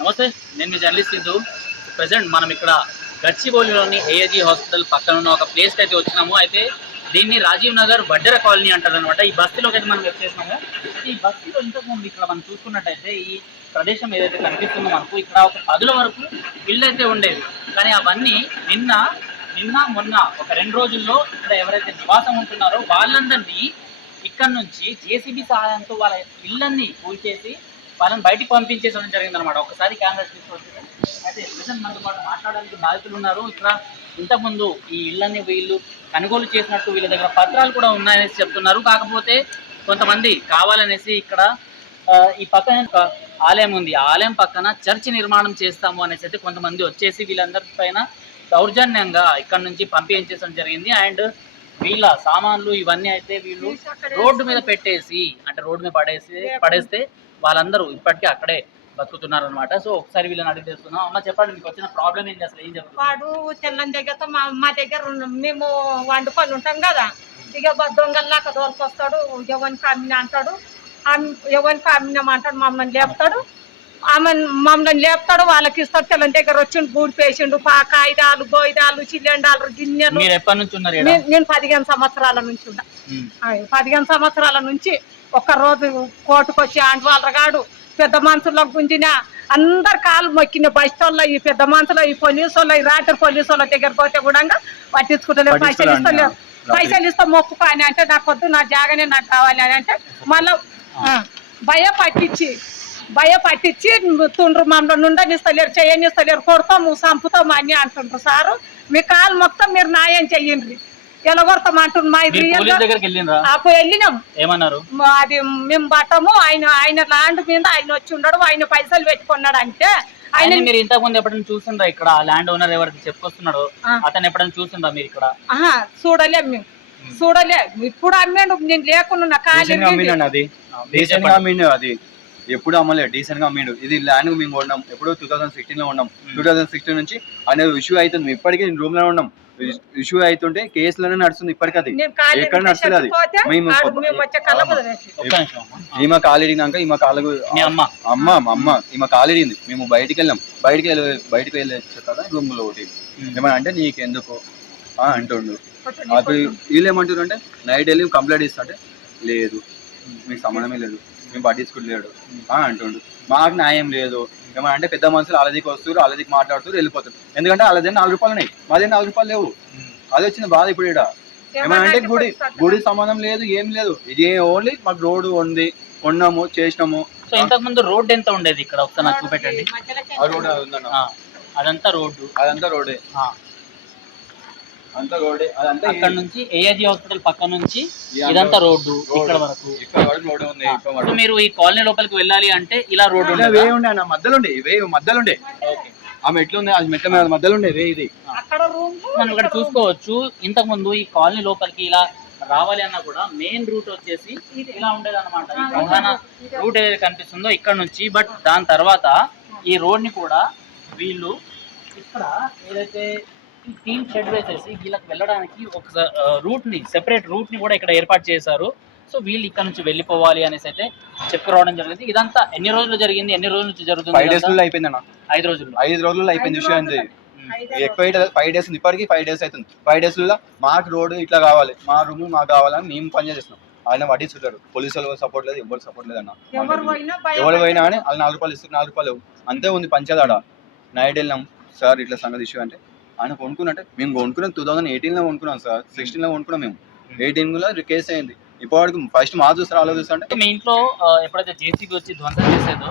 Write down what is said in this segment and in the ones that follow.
నమస్తే, నేను మీ journalist Siddhu. Present మనం ఇక్కడ గచ్చిబౌలిలోని ఏఏజీ హాస్పిటల్ పక్కన ఉన్న ఒక ప్లేస్కి అయితే వచ్చినాము. అయితే దీన్ని రాజీవ్ నగర్ వడ్డెర కాలనీ అంటారు అనమాట. ఈ బస్తీలోకి అయితే మనం వచ్చేసినాము. ఈ బస్తీలో ఇంతకుముందు ఇక్కడ మనం చూసుకున్నట్టయితే ఈ ప్రదేశం ఏదైతే కనిపిస్తుందో మనకు ఇక్కడ ఒక 10 వరకు ఇల్లు అయితే ఉండేది. కానీ అవన్నీ నిన్న మొన్న ఒక 2 రోజుల్లో ఇక్కడ ఎవరైతే నివాసం ఉంటున్నారో వాళ్ళందరినీ ఇక్కడ నుంచి జేసీబీ సహాయంతో వాళ్ళ ఇళ్ళన్నీ కూల్చేసి వాళ్ళని బయటికి పంపించేసడం జరిగింది అనమాట. ఒకసారి కెమెరా తీసుకొచ్చి అయితే నిజం మనతో పాటు మాట్లాడడానికి బాధితులు ఉన్నారు. ఇక్కడ ఇంతకుముందు ఈ ఇళ్ళని వీళ్ళు కొనుగోలు చేసినట్టు వీళ్ళ దగ్గర పత్రాలు కూడా ఉన్నాయనేసి చెప్తున్నారు. కాకపోతే కొంతమంది కావాలనేసి ఇక్కడ ఈ పక్కన ఒక ఆలయం ఉంది, ఆ ఆలయం పక్కన చర్చి నిర్మాణం చేస్తాము అనేసి అయితే కొంతమంది వచ్చేసి వీళ్ళందరి పైన దౌర్జన్యంగా ఇక్కడ నుంచి పంపించేసడం జరిగింది. అండ్ వీళ్ళ సామాన్లు ఇవన్నీ అయితే వీళ్ళు రోడ్డు మీద పెట్టేసి, అంటే రోడ్డు మీద పడేస్తే వాళ్ళందరూ ఇప్పటికీ అక్కడే బతుకుతున్నారు అనమాట. సో ఒకసారి వీళ్ళని అడిగి తెలుస్తున్నాం. అమ్మ చెప్పండి, మీకు వచ్చిన ప్రాబ్లం ఏంటి, అసలు ఏం చెప్తారు? వాడు తెల్లని దగ్గరతో మా అమ్మ దగ్గర మేము వండుకొని ఉంటాం కదా, ఇక దొంగల్లాక దోలుకొస్తాడు, ఎవరికి అమ్మిన అంటాడు, ఎవరికి అమ్మినామంటాడు, మమ్మల్ని లేపుతాడు, మమ్మల్ని లేపుతాడు, వాళ్ళకి ఇస్తాడు. తెల్లని దగ్గర వచ్చి గూడి పేసిండు, కాయిదాలు గోయిదాలు సిలిండాలు గిన్నెలు. నేను 15 సంవత్సరాల నుంచి ఉన్నా. 15 సంవత్సరాల నుంచి ఒక్కరోజు కోర్టుకొచ్చి ఆంటవాళ్ళగాడు పెద్ద మనుషులకు గుంజిన అందరు కాలు మొక్కిన బస్టోళ్ళ, ఈ పెద్ద మనుషులు, ఈ పోలీసు వాళ్ళ, ఈ రాత్రి పోలీసు వాళ్ళ దగ్గర పోతే కూడా పట్టించుకుంటలేదు. పైసలు ఇస్తా మొక్కు అని అంటే నాకు వద్దు, నా జాగానే నాకు కావాలి అని అంటే మళ్ళీ భయపట్టించి తుండ్రు, మమ్మల్ని ఉండనిస్తలేరు, చేయనిస్తలేరు, కొడతాము చంపుతాము అని అంటుండ్రు. సారు మీ కాలు మొత్తం మీరు న్యాయం చెయ్యండి, ఎలా కొడతాం అంటుండ్రు. మా వెళ్ళినాం, అది మేము పట్టము, ఆయన ల్యాండ్ మీద ఆయన వచ్చి ఉండడు, ఆయన పైసలు పెట్టుకున్నాడు అంటే ఆయన. మీరు ఇంతకు ముందు ఎప్పుడైనా చూసిండ్రా ఇక్కడ ల్యాండ్ ఓనర్ ఎవరికి చెప్పుకొస్తున్నాడు, అతను ఎప్పుడైనా చూసిండ్రా మీరు ఇక్కడ? చూడలేము మేము, చూడలేదు. ఇప్పుడు అమ్మాడు, నేను లేకుండా అది ఎప్పుడు అమ్మలేదు, డీసెంట్ గా అమ్మిండు. ఇది ల్యాండ్ మేము కొన్నాం ఎప్పుడు 2016 లో ఉన్నాం. 2016 నుంచి అనేది ఇష్యూ అవుతుంది. ఇప్పటికీ రూమ్ లో ఉన్నాం, ఇష్యూ అవుతుంటే కేసులోనే నడుస్తుంది. ఇప్పటికీ అది ఎక్కడ నడుస్తుంది. అది మేము ఈమె కాలిడినాక ఈమె కాళ్ళకు అమ్మ ఈమె కాలిడింది. మేము బయటికి వెళ్ళే కదా రూమ్ లో ఒకటి ఏమన్నా అంటే నీకెందుకు అంటుండు. అప్పుడు వీళ్ళు ఏమంటారు అంటే నైట్ వెళ్ళి కంప్లైంట్ ఇస్తా అంటే లేదు, మీకు సంబంధమే లేదు, మేము పట్టించుకోలేడు అంటుండు. మాకు న్యాయం లేదు. ఏమన్నా అంటే పెద్ద మనుషులు అలదికి వస్తారు, అలదికి మాట్లాడుతారు, వెళ్ళిపోతారు. ఎందుకంటే వాళ్ళ 4 రూపాయలు ఉన్నాయి, మాదే 4 రూపాయలు లేవు. అది వచ్చిన బాధ ఇప్పుడు ఇక్కడ. ఏమన్నా అంటే గుడి సంబంధం లేదు, ఏం లేదు. ఇది ఓన్లీ మాకు రోడ్డు ఉంది, కొన్నాము, చేసినాము. సో ఇంతకు ముందు రోడ్డు ఎంత ఉండేది ఇక్కడ, ఒకసారి నాకు చూపెట్టండి. ఆ రోడ్డు అదంతా రోడ్డే అదంతా అక్కడ నుంచి ఏఏజీ హాస్పిటల్ పక్క నుంచి ఇదంతా రోడ్డు ఇక్కడ వరకు. మీరు ఈ కాలనీ లోపలికి వెళ్ళాలి అంటే ఇలా రోడ్డు మధ్యలో ఆమె ఎట్లుంది, అది మెట్ల మీద మధ్యలో ఉండే ఇది మనం ఇక్కడ చూసుకోవచ్చు. ఇంతకు ముందు ఈ కాలనీ లోపలికి ఇలా రావాలి అన్నా కూడా మెయిన్ రూట్ వచ్చేసి ఇలా ఉండేది అనమాట. ఈ ప్రధాన రూట్ ఏదైతే కనిపిస్తుందో ఇక్కడ నుంచి. బట్ దాని తర్వాత ఈ రోడ్ ని కూడా వీళ్ళు ఇక్కడ ఏదైతే టీమ్ షెడ్ వేసేసి వీళ్ళకి వెళ్ళడానికి ఒక సెపరేట్ రూట్ ని కూడా ఇక్కడ ఏర్పాటు చేశారు. సో వీళ్ళు ఇక్కడ నుంచి వెళ్ళిపోవాలి అనేసి అయితే చెప్పుకోవడం జరిగింది. ఇదంతా ఎన్ని రోజులు జరిగింది, ఎన్ని రోజుల నుంచి జరుగుతుంది? 5 డేస్ అయిపోయింది అన్న. 5 రోజులు అయిపోయింది విషయం. ఎక్కువ 5 డేస్ ఇప్పటికీ 5 డేస్ అవుతుంది. 5 డేస్ లో మాకు రోడ్డు ఇట్లా కావాలి, మా రూమ్ మాకు కావాలని మేము పనిచేస్తున్నాం. ఆయన పట్టించుంటారు. పోలీసులు సపోర్ట్ లేదు, ఎవరు సపోర్ట్ లేదు అన్న. ఎవరు పోయినా కానీ వాళ్ళు 4 రూపాయలు ఇస్తారు, 4 రూపాయలు అంతే ఉంది పంచాదాడ. నైట్ వెళ్ళినాం సార్ ఇట్లా సంగతి ఇష్యూ అంటే ఆయన కొనుక్కున్నట్టే మేము కొనుక్కున్నాం. 2018 లో కొనుక్కున్నాం సార్, 16 లో కొనుక్కున్నాం మేము. 18 లో కేసు అయింది. ఇప్పటికి ఫస్ట్ మా చూస్తారు అలా చూస్తా అంటే. మీ ఇంట్లో ఎప్పుడైతే జేసీబీ వచ్చి ధ్వంసం చేసేదో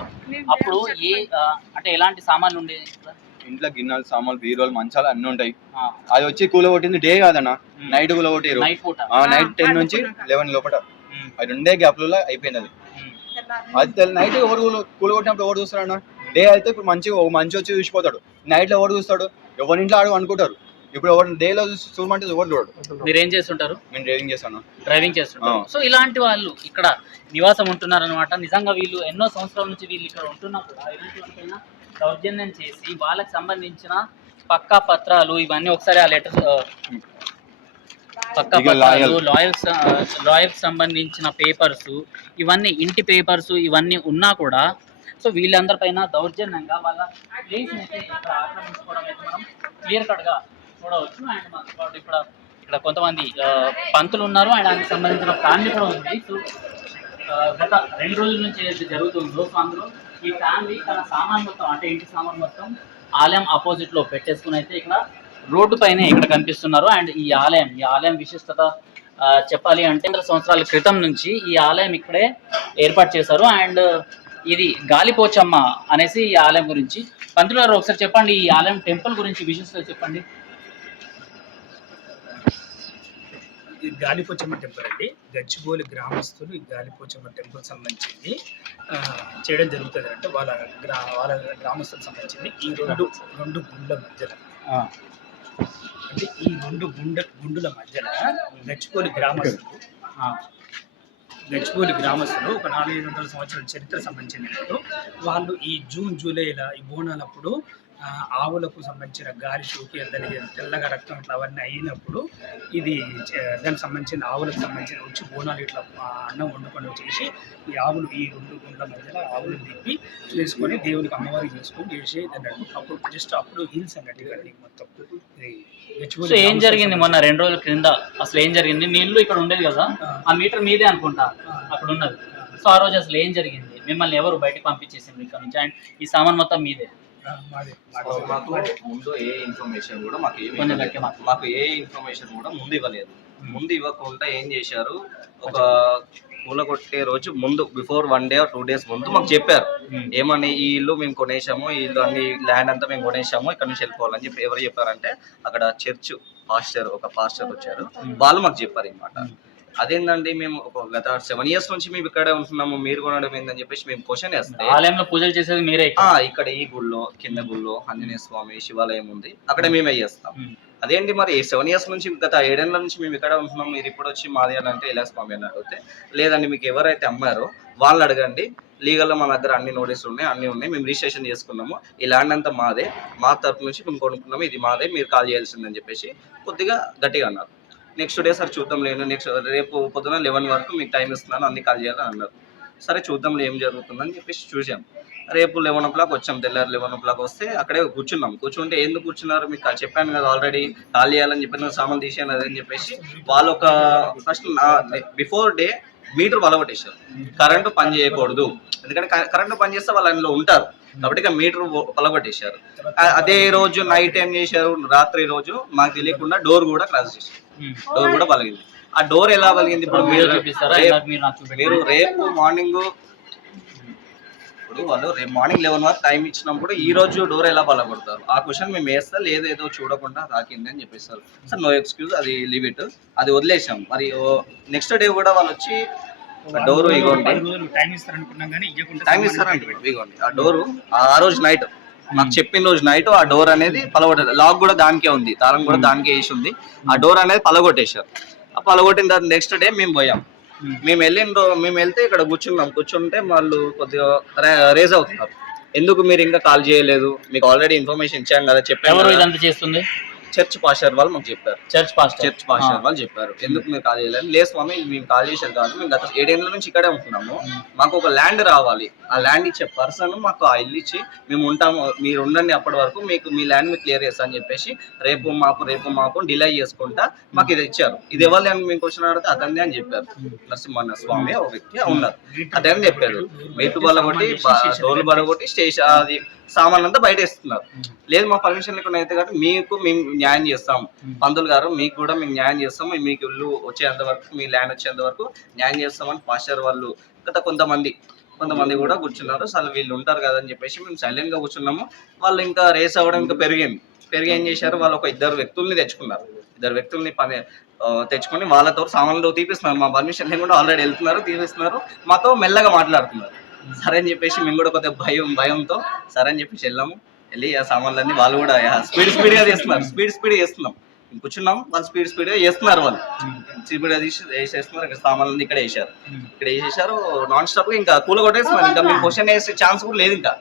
అప్పుడు అంటే ఎలాంటి సామాన్లు ఉండేది ఇంట్లో? గిన్నెలు, సామాన్లు, బీరోలు, మంచాలు అన్ని ఉంటాయి. అది వచ్చి కూలగొట్టింది డే కాదన్న, నైట్ కూలగొట్టారు. నైట్ 10 నుంచి 11 లోపల. అది 2 గ్యాప్లలో అయిపోయింది. అది నైట్ ఎవరు కూలగొట్టినప్పుడు ఎవరు చూస్తారన్న? డే అయితే ఇప్పుడు మంచి వచ్చి చూసిపోతాడు. నైట్ లో ఎవరు చూస్తాడు? ఎవరి ఇంట్లో ఆడు అనుకుంటారు. ఇప్పుడు ఎవరు డేలో చూడమంటే ఎవరు చూడడు. మీరు ఏం చేస్తుంటారు? నేను డ్రైవింగ్ చేస్తాను. సో ఇలాంటి వాళ్ళు ఇక్కడ నివాసం ఉంటున్నారు అనమాట. నిజంగా వీళ్ళు ఎన్నో సంవత్సరాల నుంచి వీళ్ళు ఇక్కడ ఉంటున్నా కూడా ఎలాంటి దౌర్జన్యం చేసి వాళ్ళకి సంబంధించిన పక్కా పత్రాలు ఇవన్నీ ఒకసారి ఆ లెటర్ పక్కా పత్రాలు, లాయర్స్ సంబంధించిన పేపర్స్, ఇవన్నీ ఇంటి పేపర్స్ ఇవన్నీ ఉన్నా కూడా సో వీళ్ళందరి పైన దౌర్జన్యంగా వాళ్ళ ప్లేస్ అయితే ఇక్కడ ఆక్రమించుకోవడం అయితే మనం క్లియర్ కట్గా చూడవచ్చు. అండ్ మనతో పాటు ఇక్కడ కొంతమంది పంతులు ఉన్నారు అండ్ దానికి సంబంధించిన ఫ్యామిలీ కూడా ఉంది. సో గత 2 రోజుల నుంచి ఏదైతే జరుగుతుందో సో అందులో ఈ ఫ్యామిలీ తన సామాన్ మొత్తం అంటే ఇంటి సామాన్ మొత్తం ఆలయం ఆపోజిట్లో పెట్టేసుకుని అయితే ఇక్కడ రోడ్డు పైన ఇక్కడ కనిపిస్తున్నారు. అండ్ ఈ ఆలయం విశిష్టత చెప్పాలి అంటే 100 సంవత్సరాల క్రితం నుంచి ఈ ఆలయం ఇక్కడే ఏర్పాటు చేశారు. అండ్ ఇది గాలిపోచమ్మ అనేసి ఈ ఆలయం గురించి పంతులు గారు ఒకసారి చెప్పండి, ఈ ఆలయం టెంపుల్ గురించి విశిష్టత చెప్పండి. ఈ గాలిపోచమ్మ టెంపుల్ అండి, గచ్చిబౌలి గ్రామస్తులు ఈ గాలిపోచమ్మ టెంపుల్ సంబంధించింది చేయడం జరుగుతుంది. అంటే వాళ్ళ గ్రామస్తులకు సంబంధించింది ఈ రెండు గుండ్ల మధ్యన అంటే ఈ గుండుల మధ్యన గచ్చిబౌలి గ్రామస్తులు ఒక 400 సంవత్సరాల చరిత్ర సంబంధించిన వాళ్ళు ఈ జూన్ జూలైల ఈ బోనాలప్పుడు ఆవులకు సంబంధించిన గాలి షోకి తెల్లగా రక్తం ఇట్లా అవన్నీ అయినప్పుడు ఇది దానికి సంబంధించిన ఆవులకు సంబంధించిన వచ్చి బోనాలు ఇట్లా అన్నం వండుకొని వచ్చేసి ఈ ఆవులు ఈ 2 గుండ్ల మధ్యలో ఆవులు తిప్పి చేసుకొని దేవుడికి అమ్మవారికి చేసుకొని చేసి అన్నట్టు అప్పుడు జస్ట్ అప్పుడు హిల్స్ అన్నట్టు మొత్తం. సో ఏం జరిగింది మొన్న 2 రోజుల క్రింద అసలు ఏం జరిగింది? నీళ్ళు ఇక్కడ ఉండేది కదా, ఆ మీటర్ మీదే అనుకుంటా అక్కడ ఉన్నది. సో ఆ రోజు అసలు ఏం జరిగింది? మిమ్మల్ని ఎవరు బయటకు పంపించేసింది ఇక్కడ నుంచి? అండ్ ఈ సామాన్ మొత్తం మీదే? మాకు ముందు ఏ ఇన్ఫర్మేషన్ కూడా మాకు ఏ ఇన్ఫర్మేషన్ కూడా ముందు ఇవ్వలేదు. ముందు ఇవ్వకుండా ఏం చేశారు, ఒక కూలగొట్టే రోజు ముందు బిఫోర్ 1 day or 2 days ముందు మాకు చెప్పారు ఏమని, ఈ ఇల్లు మేము కొనేసాము, ఈ ఇల్లు అన్ని ల్యాండ్ అంతా మేము కొనేసాము, ఇక్కడ నుంచి వెళ్ళిపోవాలని చెప్పి. ఎవరు చెప్పారంటే అక్కడ చర్చ్ ఒక పాస్టర్ వచ్చారు, వాళ్ళు మాకు చెప్పారు అన్నమాట. అదేంటండి మేము గత 7 years నుంచి మేము ఇక్కడే ఉంటున్నాము, మీరు కొనడం ఏందని చెప్పేసి మేము క్వశ్చన్ వేస్తే ఆలయంలో పూజలు చేసేది మీరే? ఇక్కడ ఈ గుళ్ళో కింద గుళ్ళో ఆంజనేయ స్వామి శివాలయం ఉంది, అక్కడ మేమే చేస్తాం. అదేంటి మరి 7 years నుంచి గత 7 ఏళ్ల నుంచి మేము ఇక్కడ ఉంటున్నాం, మీరు ఇప్పుడు వచ్చి మాది అని అంటే ఇలా స్వామి అని అడిగితే, లేదండి మీకు ఎవరైతే అమ్మారో వాళ్ళని అడగండి, లీగల్గా మా దగ్గర అన్ని నోటీసులు ఉన్నాయి, అన్నీ ఉన్నాయి, మేము రిజిస్ట్రేషన్ చేసుకున్నాము, ఈ ల్యాండ్ అంతా మాదే, మా తరపు నుంచి మేము కొనుక్కున్నాము, ఇది మాదే, మీరు కాల్ చేయాల్సిందని చెప్పేసి కొద్దిగా గట్టిగా అన్నారు. నెక్స్ట్ డే సార్ చూద్దాం లేను, రేపు పొద్దున 11 వరకు మీకు టైం ఇస్తున్నాను, అన్ని కాల్ చేయాలని అన్నారు. సరే చూద్దాం ఏం జరుగుతుందని చెప్పేసి చూసాం. రేపు 11 o'clock వచ్చాం, తెల్లారి 11 o'clock వస్తే అక్కడే కూర్చుంటే ఎందుకు కూర్చున్నారు, మీకు చెప్పాను కదా ఆల్రెడీ కాల్ చేయాలని చెప్పిన సామాన్ తీసాను అదని చెప్పేసి వాళ్ళు ఒక ఫస్ట్ బిఫోర్ డే మీటర్ పలగొట్టేశారు. కరెంటు పని చేయకూడదు, ఎందుకంటే కరెంటు పని చేస్తే వాళ్ళు అందులో ఉంటారు కాబట్టి ఇక మీటర్ పలగొట్టేశారు. అదే రోజు నైట్ ఏం చేశారు, రాత్రి రోజు మాకు తెలియకుండా డోర్ కూడా క్రాస్ చేశారు, డోర్ కూడా పలిగింది. ఆ డోర్ ఎలా పలిగింది ఇప్పుడు మీరు రేపు మార్నింగ్ వాళ్ళు రేపు మార్నింగ్ 11 వరకు టైం ఇచ్చినప్పుడు ఈ రోజు డోర్ ఎలా పలగొడతారు? ఆ క్వశ్చన్ మేము వేస్తా లేదేదో చూడకుండా తాకింది అని చెప్పేస్తారు. సార్ నో ఎక్స్క్యూజ్, అది లీవ్ ఇట్, అది వదిలేసాం. మరి నెక్స్ట్ డే కూడా వాళ్ళు వచ్చి డోరు ఇగోండి టైం ఇస్తారండి, ఇగోండి ఆ డోరు ఆ రోజు నైట్ మాకు చెప్పిన రోజు నైట్ ఆ డోర్ అనేది పలగొట్టారు. లాక్ కూడా దానికే ఉంది, తాళం కూడా దానికే వేసి ఉంది. ఆ డోర్ అనేది పలగొట్టేశారు. ఆ పలగొట్టిన తర్వాత నెక్స్ట్ డే మేము పోయాం. మేము వెళ్తే ఇక్కడ కూర్చుంటే వాళ్ళు కొద్దిగా రేజ్ అవుతున్నారు, ఎందుకు మీరు ఇంకా కాల్ చేయలేదు, మీకు ఆల్రెడీ ఇన్ఫర్మేషన్ ఇచ్చాను కదా చెప్పాను. చర్చ్ పాస్టర్ వాళ్ళు మాకు చెప్పారు, చర్చ్ పాస్టర్ వాళ్ళు చెప్పారు ఎందుకు మీరు కాల్ చేయలేదు. లేదు స్వామి మేము కాల్ చేసేది కాదు, మేము గత 7 ఏళ్ల నుంచి ఇక్కడే ఉంటున్నాము, మాకు ఒక ల్యాండ్ రావాలి, ఆ ల్యాండ్ ఇచ్చే పర్సన్ మాకు ఆ ఇల్లు ఇచ్చి మేము ఉంటాము, మీరు ఉండండి, అప్పటి వరకు మీకు మీ ల్యాండ్ మీరు క్లియర్ చేస్తా అని చెప్పేసి రేపు మాకు డిలే చేసుకుంటా మాకు ఇది ఇచ్చారు. ఇది ఎవరు అని మేము క్వశ్చన్ అడిగితే అతనిదే అని చెప్పారు. నరసింహ స్వామి ఒక వ్యక్తి ఉన్నారు, అదే అని చెప్పారు. మెట్టు బలగొట్టి డోర్లు బలగొట్టి స్టేషన్ అది సామాన్ అంతా బయట ఇస్తున్నారు. లేదు మా పర్మిషన్ లేకుండా అయితే కాబట్టి మీకు మేము న్యాయం చేస్తాం, పంతులు గారు మీకు కూడా మేము న్యాయం చేస్తాం, మీకు ఇల్లు వచ్చేంత వరకు మీ ల్యాండ్ వచ్చేంత వరకు న్యాయం చేస్తామని పాస్టర్ వాళ్ళు గత కొంతమంది కూడా కూర్చున్నారు. అసలు వీళ్ళు ఉంటారు కదా అని చెప్పేసి మేము సైలెంట్ గా కూర్చున్నాము. వాళ్ళు ఇంకా రేస్ అవ్వడం ఇంకా పెరిగి ఏం చేశారు, వాళ్ళు ఒక 2 వ్యక్తుల్ని తెచ్చుకున్నారు. 2 వ్యక్తుల్ని తెచ్చుకొని వాళ్ళతో సామాన్లు తీపిస్తున్నారు, మా పర్మిషన్ లేకుండా ఆల్రెడీ వెళ్తున్నారు, తీపిస్తున్నారు, మాతో మెల్లగా మాట్లాడుతున్నారు. సరే అని చెప్పేసి మేము కూడా కొద్దిగా భయంతో సరే అని చెప్పేసి వెళ్ళి ఆ సామాన్లన్నీ వాళ్ళు కూడా స్పీడ్గా చేస్తున్నారు, స్పీడ్ చేస్తున్నాం. కూర్చున్నాం, వాళ్ళు స్పీడ్గా చేస్తున్నారు, వాళ్ళు స్పీడ్గా వేసేస్తున్నారు. ఇక్కడ సామాన్లన్నీ ఇక్కడ వేసేసారు నాన్ స్టాప్ గా. ఇంకా కూల కొట్టేస్తున్నారు, ఇంకా మేము క్వశ్చన్ వేసే ఛాన్స్ కూడా లేదు. ఇంకా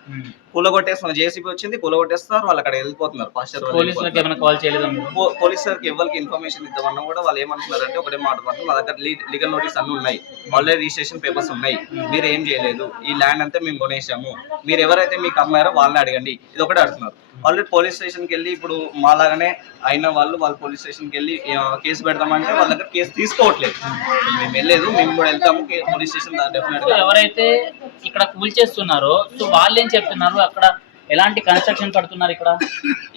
కూలగొట్టేస్తున్న జేసీబీ వచ్చింది, కూలగొట్టేస్తున్నారు, వాళ్ళు అక్కడ వెళ్ళిపోతున్నారు. పాస్టర్ వాళ్ళు పోలీసులకు ఏమైనా కాల్ చేయలేదు పోలీసులకు ఎవరికి ఇన్ఫర్మేషన్ ఇద్దామన్నా కూడా వాళ్ళు ఏమంటున్నారంటే ఒకటే మాట మాత్రం, మా దగ్గర లీగల్ నోటీస్ అన్ని ఉన్నాయి, ఆల్రెడీ రిజిస్ట్రేషన్ పేపర్స్ ఉన్నాయి, మీరు ఏం చేయలేదు, ఈ ల్యాండ్ అంతా మేము కొనేసాము, మీరు ఎవరైతే మీకు అమ్మారో వాళ్ళని అడగండి, ఇది ఒకటే అడుగుతున్నారు. ఆల్రెడీ పోలీస్ స్టేషన్కి వెళ్ళి ఇప్పుడు మాలాగానే అయిన వాళ్ళు పోలీస్ స్టేషన్కి వెళ్ళి కేసు పెడతామంటే వాళ్ళ దగ్గర కేసు తీసుకోవట్లేదు. మేము వెళ్ళలేదు, మేము కూడా వెళ్తాము పోలీస్ స్టేషన్ డెఫినెట్ గా. ఎవరైతే ఇక్కడ కూల్చేస్తున్నారో సో వాళ్ళు ఏం చెప్తున్నారు, అక్కడ ఎలాంటి కన్స్ట్రక్షన్ కడుతున్నారు?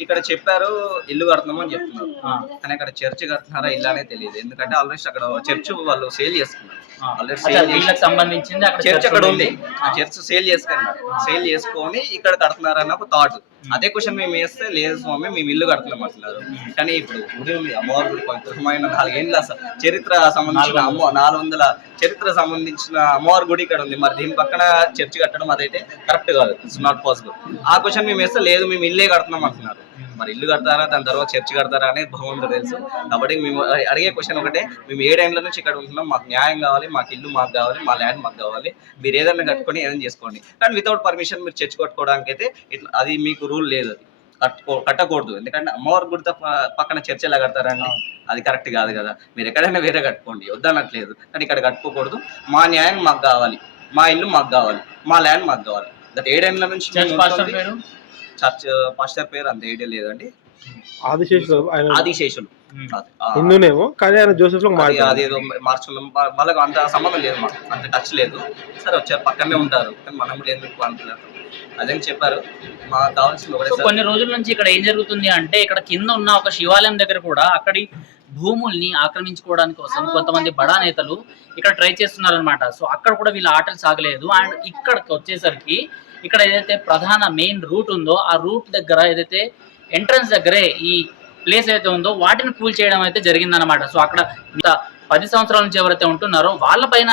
ఇక్కడ చెప్పారు ఇల్లు కడుతున్నాము అని చెప్తున్నారు, కానీ అక్కడ చర్చ్ కడుతున్నారా ఇల్లు అనేది తెలియదు. ఎందుకంటే ఆల్రెడీ అక్కడ చర్చ్ వాళ్ళు సేల్ చేసుకున్నారు, వీళ్ళకి సంబంధించింది చర్చ్ అక్కడ ఉంది, ఆ చర్చ్ సేల్ చేసుకొని ఇక్కడ కడుతున్నారన్న ఒక థాట్. అదే క్వశ్చన్ మేము వేస్తే లేదు స్వామి మేము ఇల్లు కడుతున్నాం అంటున్నారు. కానీ ఇప్పుడు గుడి ఉంది, అమ్మవారి గుడి పవిత్రమైన 4 ఏళ్ళ చరిత్ర సంబంధించిన 400 చరిత్ర సంబంధించిన అమ్మవారి గుడి ఇక్కడ ఉంది. మరి దీని పక్కన చర్చ్ కట్టడం అదైతే కరెక్ట్ కాదు, ఇట్స్ నాట్ పాసిబుల్. ఆ క్వశ్చన్ మేము వేస్తే లేదు మేము ఇల్లే కడుతున్నాం అంటున్నారు. మరి ఇల్లు కడతారా, దాని తర్వాత చర్చ్ కడతారా అనేది భగవంతుడు తెలుసు. కాబట్టి మేము అడిగే క్వశ్చన్ ఒకటే, మేము 7 ఏళ్ళ నుంచి ఇక్కడ ఉంటున్నాం, మాకు న్యాయం కావాలి, మాకు ఇల్లు మాకు కావాలి, మా ల్యాండ్ మాకు కావాలి, మీరు ఏదైనా కట్టుకొని ఏదైనా చేసుకోండి. కానీ వితౌట్ పర్మిషన్ మీరు చర్చ్ కట్టుకోవడానికి అయితే ఇట్లా అది మీకు రూల్ లేదు, అది కట్టకూడదు. ఎందుకంటే అమ్మవారి గుడి పక్కన చర్చ్ ఎలా కడతారండి, అది కరెక్ట్ కాదు కదా. మీరు ఎక్కడైనా వేరే కట్టుకోండి, వద్దనట్లేదు, కానీ ఇక్కడ కట్టుకోకూడదు. మా న్యాయం మాకు కావాలి, మా ఇల్లు మాకు కావాలి, మా ల్యాండ్ మాకు కావాలి. గత 7 ఏళ్ళ నుంచి చర్చ్ పాస్టర్ పేరు అంత ఐడియా లేదండి, ఆదిశేషులు హిందూనేమో, కానీ ఆయన జోసెఫ్ లో అదేదో మార్చుకున్నాం, వాళ్ళకి అంత సంబంధం లేదు, మాకు అంత టచ్ లేదు. సరే వచ్చారు, పక్కనే ఉంటారు, కానీ మనం కూడా ఎందుకు అనుకున్నారు అదే చెప్పారు. మాకు కావాల్సింది కొన్ని రోజుల నుంచి ఇక్కడ ఏం jరుగుతుంది అంటే, ఇక్కడ కింద ఉన్న ఒక శివాలయం దగ్గర కూడా అక్కడి భూముల్ని ఆక్రమించుకోవడానికి కోసం కొంతమంది బడా నేతలు ఇక్కడ ట్రై చేస్తున్నారు అనమాట. సో అక్కడ కూడా వీళ్ళ ఆటలు సాగలేదు. అండ్ ఇక్కడికి వచ్చేసరికి ఇక్కడ ఏదైతే ప్రధాన మెయిన్ రూట్ ఉందో ఆ రూట్ దగ్గర ఏదైతే ఎంట్రన్స్ దగ్గరే ఈ ప్లేస్ అయితే ఉందో వాటిని కూల్ చేయడం అయితే జరిగిందనమాట. సో అక్కడ 10 సంవత్సరాల నుంచి ఎవరైతే ఉంటున్నారో వాళ్ళపైన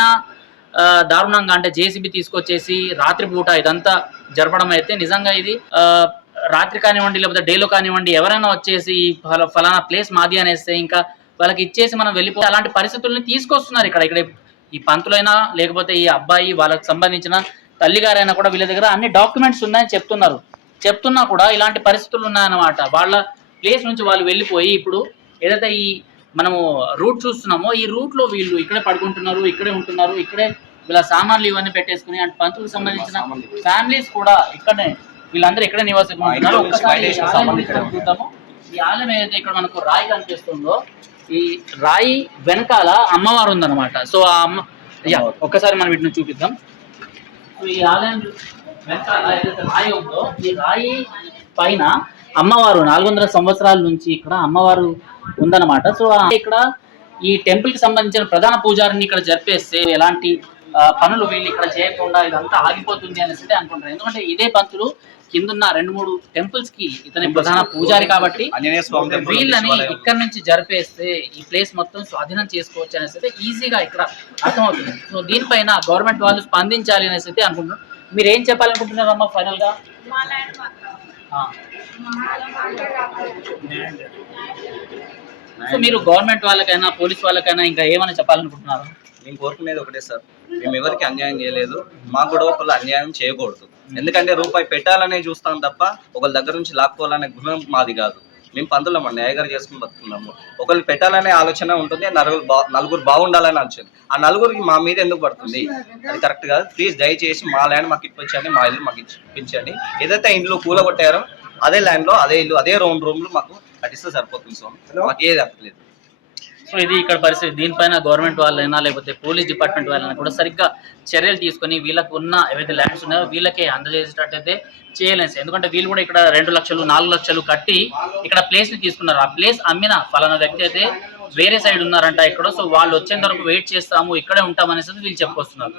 దారుణంగా అంటే జేసీబీ తీసుకొచ్చేసి రాత్రి పూట ఇదంతా జరపడం అయితే నిజంగా ఇది రాత్రి కానివ్వండి లేకపోతే డేలో కానివ్వండి ఎవరైనా వచ్చేసి ఫలానా ప్లేస్ మాది అనేస్తే ఇంకా వాళ్ళకి ఇచ్చేసి మనం వెళ్ళిపోతే అలాంటి పరిస్థితుల్ని తీసుకొస్తున్నారు. ఇక్కడ ఈ పంతులైనా లేకపోతే ఈ అబ్బాయి వాళ్ళకి సంబంధించిన తల్లిగారైనా కూడా వీళ్ళ దగ్గర అన్ని డాక్యుమెంట్స్ ఉన్నాయని చెప్తున్నా కూడా ఇలాంటి పరిస్థితులు ఉన్నాయన్నమాట. వాళ్ళ ప్లేస్ నుంచి వాళ్ళు వెళ్ళిపోయి ఇప్పుడు ఏదైతే ఈ మనము రూట్ చూస్తున్నామో ఈ రూట్లో వీళ్ళు ఇక్కడే పడుకుంటున్నారు, ఇక్కడే ఉంటున్నారు, ఇక్కడే వీళ్ళ సామాన్లు ఇవన్నీ పెట్టేసుకుని అంటే పంతులకు సంబంధించిన ఫ్యామిలీస్ కూడా ఇక్కడనే వీళ్ళందరూ ఇక్కడే నివాసం ఉంటున్నారు. ఒక్కసారి చూద్దాము. ఈ ఆలయం ఏదైతే ఇక్కడ మనకు రాయి కనిపిస్తుందో ఈ రాయి వెనకాల అమ్మవారు ఉందన్నమాట. సో ఆ ఒక్కసారి మనం వీటిని చూపిద్దాం. ఈ ఆలయం వెనకాల ఏదైతే రాయి ఉందో ఈ రాయి పైన అమ్మవారు 400 సంవత్సరాల నుంచి ఇక్కడ అమ్మవారు ఉందన్నమాట. సో ఇక్కడ ఈ టెంపుల్ కి సంబంధించిన ప్రధాన పూజారిని ఇక్కడ జరిపేస్తే ఎలాంటి పనులు వీళ్ళు ఇక్కడ చేయకుండా ఇదంతా ఆగిపోతుంది అనేసి అనుకుంటారు. ఎందుకంటే ఇదే పంతులు కిందున్న 2-3 టెంపుల్స్ కి ఇతని ప్రధాన పూజారి కాబట్టి వీళ్ళని ఇక్కడ నుంచి జరిపేస్తే ఈ ప్లేస్ మొత్తం స్వాధీనం చేసుకోవచ్చు అనేసి ఈజీగా ఇక్కడ అర్థమవుతుంది. సో దీనిపైన గవర్నమెంట్ వాళ్ళు స్పందించాలి అనేసి అయితే అనుకుంటున్నారు. మీరు ఏం చెప్పాలనుకుంటున్నారమ్మా ఫైనల్ గా? సో మీరు గవర్నమెంట్ వాళ్ళకైనా పోలీస్ వాళ్ళకైనా ఇంకా ఏమైనా చెప్పాలనుకుంటున్నారు? మేము కోరుకునేది ఒకటే సార్, మేము ఎవరికి అన్యాయం చేయలేదు, మాకు కూడా ఒకళ్ళు అన్యాయం చేయకూడదు. ఎందుకంటే రూపాయి పెట్టాలనే చూస్తాం తప్ప ఒకళ్ళ దగ్గర నుంచి లాక్కోవాలనే గుణం మాది కాదు. మేము పంతులమ్మ న్యాయగారు చేసుకుని బతుకున్నాము. ఒకళ్ళు పెట్టాలనే ఆలోచన ఉంటుంది, నలుగురు బాగుండాలని ఆలోచన. ఆ నలుగురికి మా మీద ఎందుకు పడుతుంది? అది కరెక్ట్ కాదు. ప్లీజ్ దయచేసి మా ల్యాండ్ మాకు ఇప్పించండి, మా ఇల్లు మాకు ఇప్పించండి. ఏదైతే ఇంట్లో కూలగొట్టారో అదే ల్యాండ్లో అదే ఇల్లు అదే రూమ్లు మాకు కట్టిస్తే సరిపోతుంది. సో మాకు ఏది అక్కర్లేదు. సో ఇది ఇక్కడ పరిస్థితి. దీనిపైన గవర్నమెంట్ వాళ్ళైనా లేకపోతే పోలీస్ డిపార్ట్మెంట్ వాళ్ళైనా కూడా సరిగ్గా చర్యలు తీసుకొని వీళ్ళకు ఉన్న ఏవైతే ల్యాండ్స్ ఉన్నాయో వీళ్ళకే అందజేసేటట్టయితే చేయలేదు. ఎందుకంటే వీళ్ళు కూడా ఇక్కడ 2 లక్షలు 4 లక్షలు కట్టి ఇక్కడ ప్లేస్ ని తీసుకున్నారు. ఆ ప్లేస్ అమ్మిన ఫలానా వ్యక్తి అయితే వేరే సైడ్ ఉన్నారంట ఇక్కడ. సో వాళ్ళు వచ్చేంత వరకు వెయిట్ చేస్తాము, ఇక్కడే ఉంటాం అనేసి వీళ్ళు చెప్పుకొస్తున్నారు.